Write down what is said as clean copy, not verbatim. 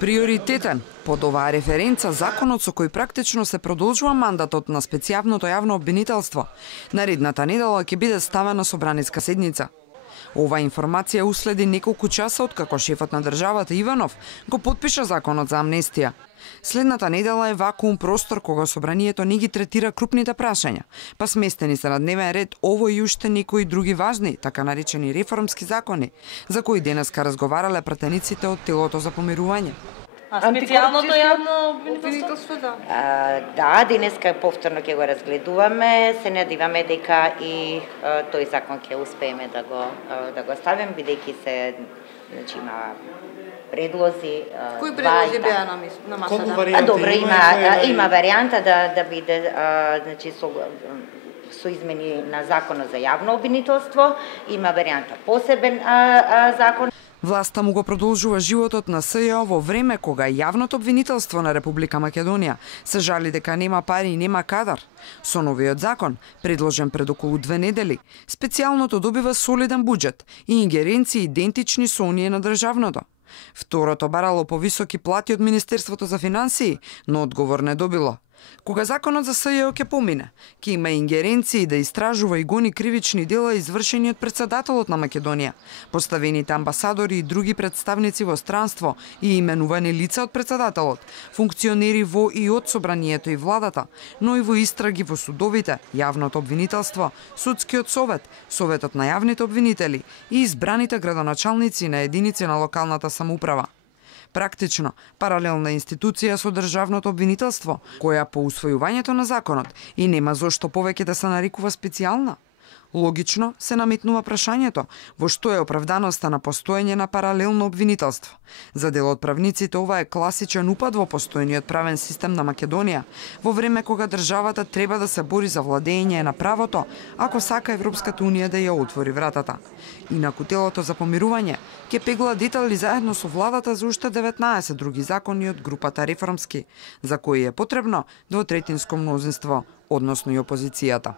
Приоритетен под оваа референца законот со кој практично се продолжува мандатот на специјалното јавно обвинителство. Наредната недела ќе биде ставена собраниска седница. Ова информација уследи неколку часа откако шефот на државата Иванов го потпиша законот за амнестија. Следната недела е вакуум простор кога собранието не ги третира крупните прашања, па сместени се на дневен ред ово и уште некои други важни, така наречени реформски закони, за кои денеска разговарале пратениците од телото за помирување. А специјалното јавно обвинителство, да. Да, денеска повторно ќе го разгледуваме, се надеваме дека и тој закон ќе успееме да го ставим, бидејќи се има предлози. Кои предлози беа на масата? Добро, има варијанта да биде со измени на законот за јавно обвинителство, има варијанта посебен закон. Власта му го продолжува животот на СЈО во време кога јавното обвинителство на Република Македонија се жали дека нема пари и нема кадар. Со новиот закон, предложен пред околу 2 недели, специјалното добива солиден буџет и ингеренции идентични со оние на државното. Второто барало повисоки плати од Министерството за финансии, но одговор не добило. Кога законот за СЈО ќе помине, ќе има ингеренции да истражува и гони кривични дела извршени од претседателот на Македонија, поставените амбасадори и други представници во странство и именувани лица од претседателот, функционери во и од собранието и владата, но и во истраги во судовите, јавното обвинителство, судскиот совет, советот на јавните обвинители и избраните градоначалници на единици на локалната самоуправа. Практично, паралелна институција со државното обвинителство, која по усвојувањето на законот и нема зошто повеќе да се нарекува специјална. Логично се наметнува прашањето во што е оправданоста на постоење на паралелно обвинителство. За дел од правниците ова е класичен упад во постојниот правен систем на Македонија, во време кога државата треба да се бори за владење на правото, ако сака Европската унија да ја отвори вратата. Инаку телото за помирување ќе пегла детали заедно со владата за уште 19 други закони од групата реформски, за кои е потребно двотретинско мнозинство, односно и опозицијата.